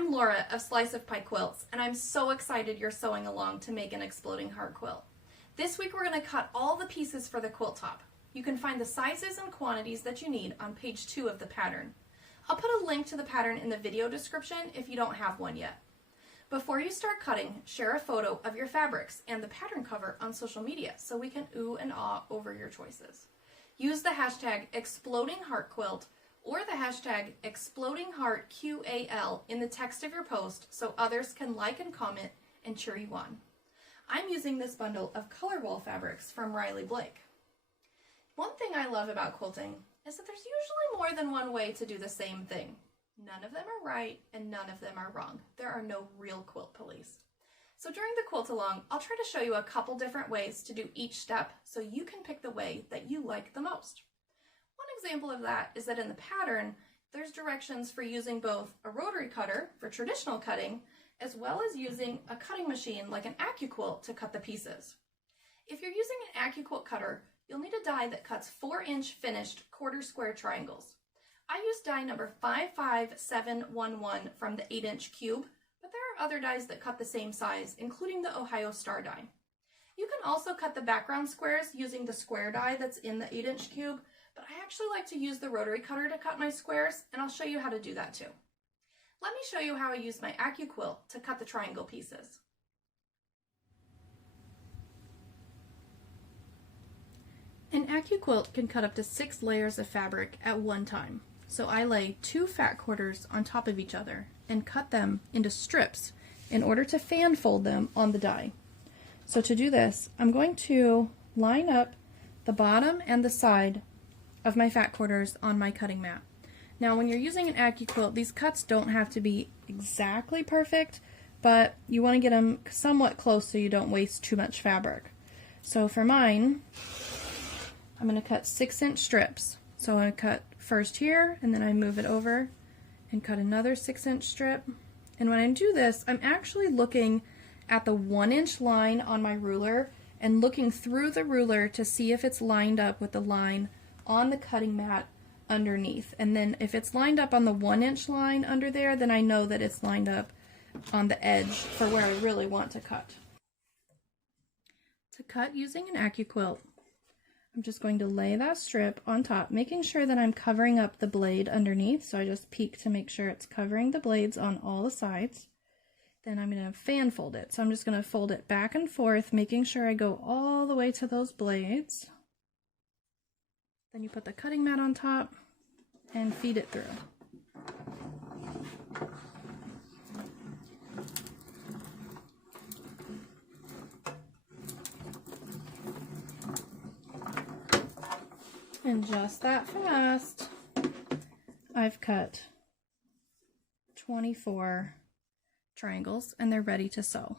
I'm Laura of Slice of Pie Quilts, and I'm so excited you're sewing along to make an Exploding Heart quilt. This week we're going to cut all the pieces for the quilt top. You can find the sizes and quantities that you need on page 2 of the pattern. I'll put a link to the pattern in the video description if you don't have one yet. Before you start cutting, share a photo of your fabrics and the pattern cover on social media so we can ooh and ah over your choices. Use the hashtag Exploding Heart Quilt or the hashtag Exploding Heart QAL in the text of your post so others can like and comment and cheer you on. I'm using this bundle of color wall fabrics from Riley Blake. One thing I love about quilting is that there's usually more than one way to do the same thing. None of them are right and none of them are wrong. There are no real quilt police. So during the quilt along, I'll try to show you a couple different ways to do each step so you can pick the way that you like the most. One example of that is that in the pattern, there's directions for using both a rotary cutter for traditional cutting, as well as using a cutting machine like an AccuQuilt to cut the pieces. If you're using an AccuQuilt cutter, you'll need a die that cuts 4-inch finished quarter square triangles. I use die number 55711 from the 8-inch cube, but there are other dies that cut the same size, including the Ohio Star die. You can also cut the background squares using the square die that's in the 8-inch cube, but I actually like to use the rotary cutter to cut my squares, and I'll show you how to do that too. Let me show you how I use my AccuQuilt to cut the triangle pieces. An AccuQuilt can cut up to 6 layers of fabric at one time. So I lay 2 fat quarters on top of each other and cut them into strips in order to fan fold them on the die. So to do this, I'm going to line up the bottom and the side of my fat quarters on my cutting mat. Now when you're using an AccuQuilt, these cuts don't have to be exactly perfect, but you want to get them somewhat close so you don't waste too much fabric. So for mine, I'm going to cut 6-inch strips. So I'm going to cut first here, and then I move it over and cut another 6-inch strip. And when I do this, I'm actually looking at the 1-inch line on my ruler and looking through the ruler to see if it's lined up with the line on the cutting mat underneath. And then if it's lined up on the 1-inch line under there, then I know that it's lined up on the edge for where I really want to cut. To cut using an AccuQuilt, I'm just going to lay that strip on top, making sure that I'm covering up the blade underneath. So I just peek to make sure it's covering the blades on all the sides. Then I'm going to fan fold it. So I'm just going to fold it back and forth, making sure I go all the way to those blades. Then you put the cutting mat on top and feed it through. And just that fast, I've cut 24 triangles and they're ready to sew.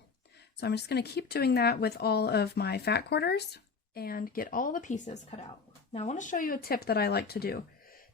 So I'm just going to keep doing that with all of my fat quarters and get all the pieces cut out. Now I want to show you a tip that I like to do.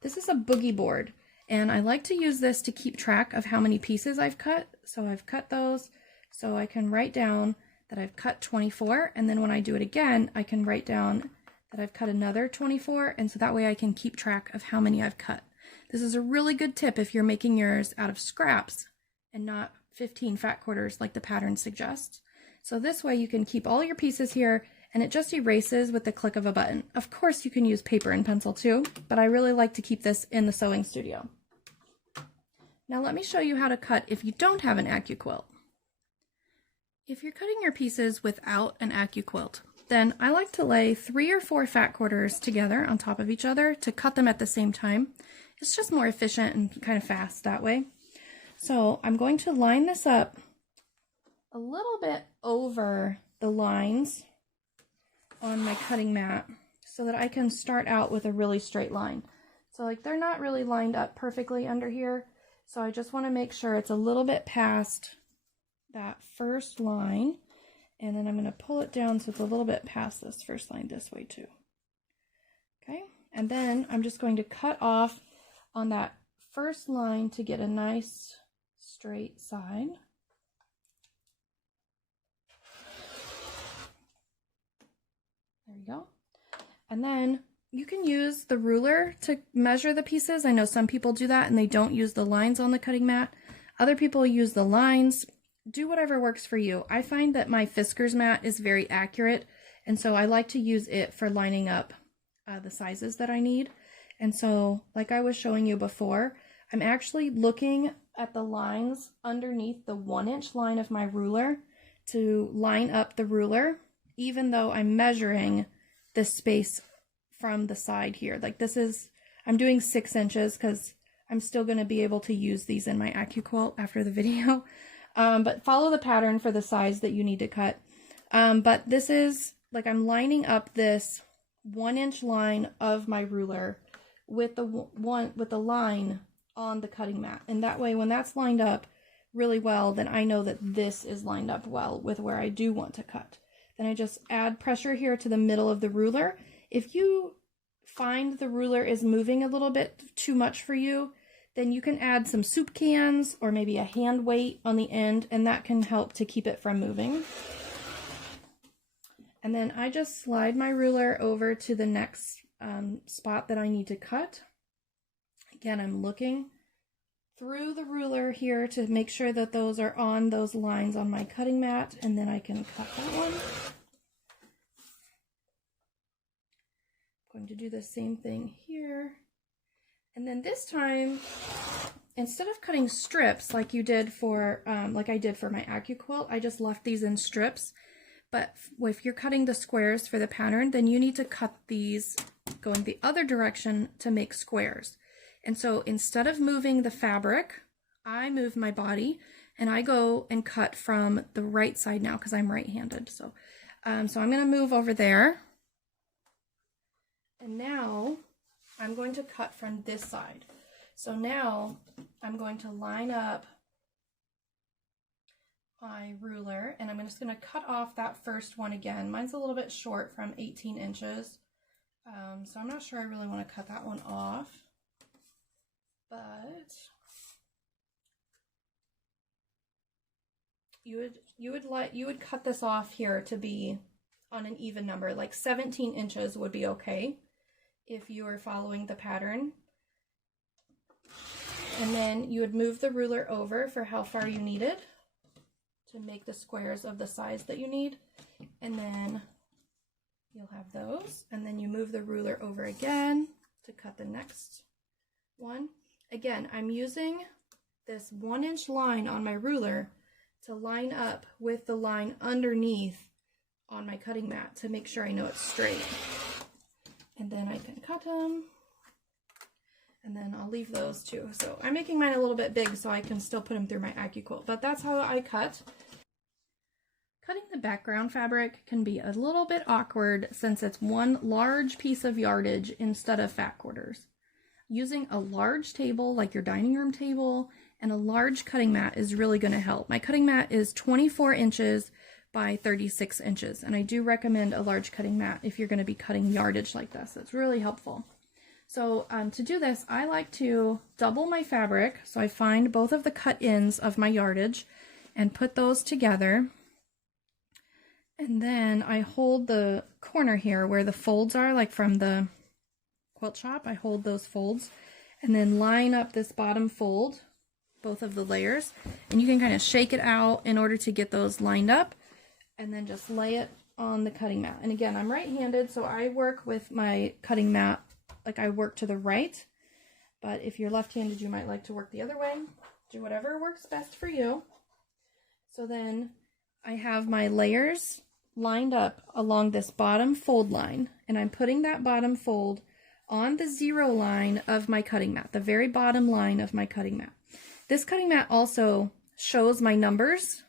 This is a boogie board, and I like to use this to keep track of how many pieces I've cut. So I've cut those so I can write down that I've cut 24, and then when I do it again, I can write down that I've cut another 24, and so that way I can keep track of how many I've cut. This is a really good tip if you're making yours out of scraps and not 15 fat quarters like the pattern suggests. So this way you can keep all your pieces here and it just erases with the click of a button. Of course you can use paper and pencil too, but I really like to keep this in the sewing studio. Now let me show you how to cut if you don't have an AccuQuilt. If you're cutting your pieces without an AccuQuilt, then I like to lay 3 or 4 fat quarters together on top of each other to cut them at the same time. It's just more efficient and kind of fast that way. So I'm going to line this up a little bit over the lines on my cutting mat so that I can start out with a really straight line. So like they're not really lined up perfectly under here, so I just want to make sure it's a little bit past that first line. And then I'm going to pull it down so it's a little bit past this first line this way too. Okay, and then I'm just going to cut off on that first line to get a nice straight side. There you go. And then you can use the ruler to measure the pieces. I know some people do that and they don't use the lines on the cutting mat. Other people use the lines. Do whatever works for you. I find that my Fiskars mat is very accurate, and so I like to use it for lining up the sizes that I need. And so, like I was showing you before, I'm actually looking at the lines underneath the 1-inch line of my ruler to line up the ruler, even though I'm measuring this space from the side here. Like this is, I'm doing 6 inches because I'm still going to be able to use these in my AccuQuilt after the video. But follow the pattern for the size that you need to cut. But this is, like, I'm lining up this 1-inch line of my ruler with the line on the cutting mat. And that way, when that's lined up really well, then I know that this is lined up well with where I do want to cut. Then I just add pressure here to the middle of the ruler. If you find the ruler is moving a little bit too much for you, then you can add some soup cans or maybe a hand weight on the end, and that can help to keep it from moving. And then I just slide my ruler over to the next spot that I need to cut. Again, I'm looking through the ruler here to make sure that those are on those lines on my cutting mat, and then I can cut that one. I'm going to do the same thing here. And then this time, instead of cutting strips like you did for, like I did for my AccuQuilt, I just left these in strips. But if you're cutting the squares for the pattern, then you need to cut these going the other direction to make squares. And so instead of moving the fabric, I move my body and I go and cut from the right side now because I'm right-handed. So, I'm going to move over there. And now I'm going to cut from this side. So now I'm going to line up my ruler and I'm just going to cut off that first one again. Mine's a little bit short from 18 inches. So I'm not sure I really want to cut that one off. But you would cut this off here to be on an even number, like 17 inches would be okay if you were following the pattern. And then you would move the ruler over for how far you needed to make the squares of the size that you need. And then you'll have those. And then you move the ruler over again to cut the next one. Again, I'm using this 1-inch line on my ruler to line up with the line underneath on my cutting mat to make sure I know it's straight. And then I can cut them. And then I'll leave those too. So I'm making mine a little bit big so I can still put them through my AccuQuilt, but that's how I cut. Cutting the background fabric can be a little bit awkward since it's one large piece of yardage instead of fat quarters. Using a large table like your dining room table and a large cutting mat is really going to help. My cutting mat is 24 inches by 36 inches, and I do recommend a large cutting mat if you're going to be cutting yardage like this. It's really helpful. So to do this, I like to double my fabric. So I find both of the cut ends of my yardage and put those together. And then I hold the corner here where the folds are, like from the quilt shop. I hold those folds and then line up this bottom fold, both of the layers. And you can kind of shake it out in order to get those lined up and then just lay it on the cutting mat. And again, I'm right-handed, so I work with my cutting mat like I work to the right, but if you're left-handed, you might like to work the other way. Do whatever works best for you. So then I have my layers lined up along this bottom fold line, and I'm putting that bottom fold on the 0 line of my cutting mat, the very bottom line of my cutting mat. This cutting mat also shows my numbers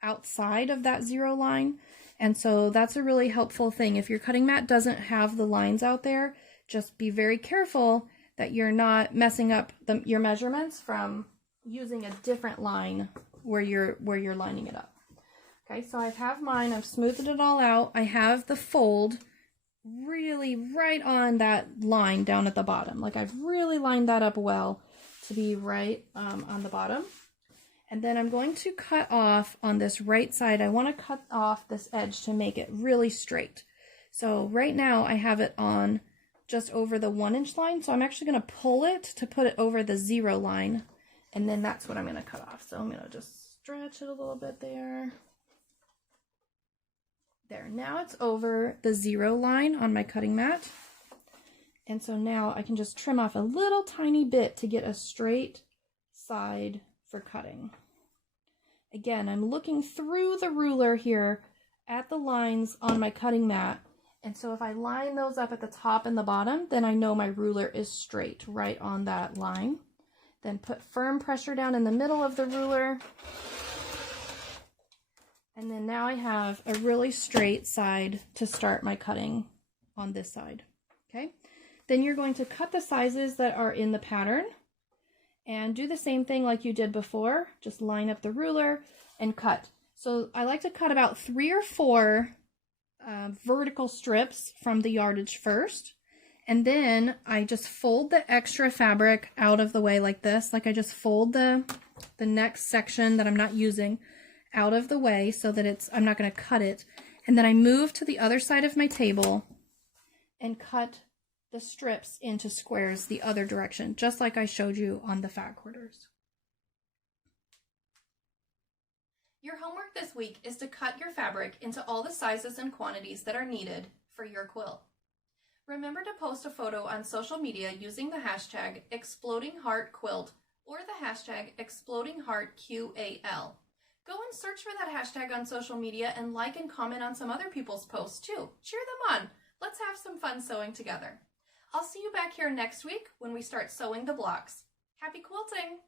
outside of that 0 line, and so that's a really helpful thing. If your cutting mat doesn't have the lines out there, just be very careful that you're not messing up your measurements from using a different line where you're lining it up. Okay, so I have mine, I've smoothed it all out. I have the fold really right on that line down at the bottom. Like I've really lined that up well to be right on the bottom. And then I'm going to cut off on this right side. I want to cut off this edge to make it really straight. So right now I have it on just over the 1-inch line. So I'm actually going to pull it to put it over the 0 line And then that's what I'm going to cut off. So I'm going to just stretch it a little bit there. There, now it's over the 0 line on my cutting mat. And so now I can just trim off a little tiny bit to get a straight side for cutting. Again, I'm looking through the ruler here at the lines on my cutting mat. And so if I line those up at the top and the bottom, then I know my ruler is straight right on that line. Then put firm pressure down in the middle of the ruler. And then now I have a really straight side to start my cutting on this side. Okay. Then you're going to cut the sizes that are in the pattern and do the same thing like you did before. Just line up the ruler and cut. So I like to cut about 3 or 4 vertical strips from the yardage first. And then I just fold the extra fabric out of the way like this. Like I just fold the next section that I'm not using out of the way so that I'm not going to cut it. And then I move to the other side of my table and cut the strips into squares the other direction, just like I showed you on the fat quarters. Your homework this week is to cut your fabric into all the sizes and quantities that are needed for your quilt. Remember to post a photo on social media using the hashtag Exploding Heart Quilt or the hashtag Exploding Heart QAL. Go and search for that hashtag on social media and like and comment on some other people's posts too. Cheer them on. Let's have some fun sewing together. I'll see you back here next week when we start sewing the blocks. Happy quilting!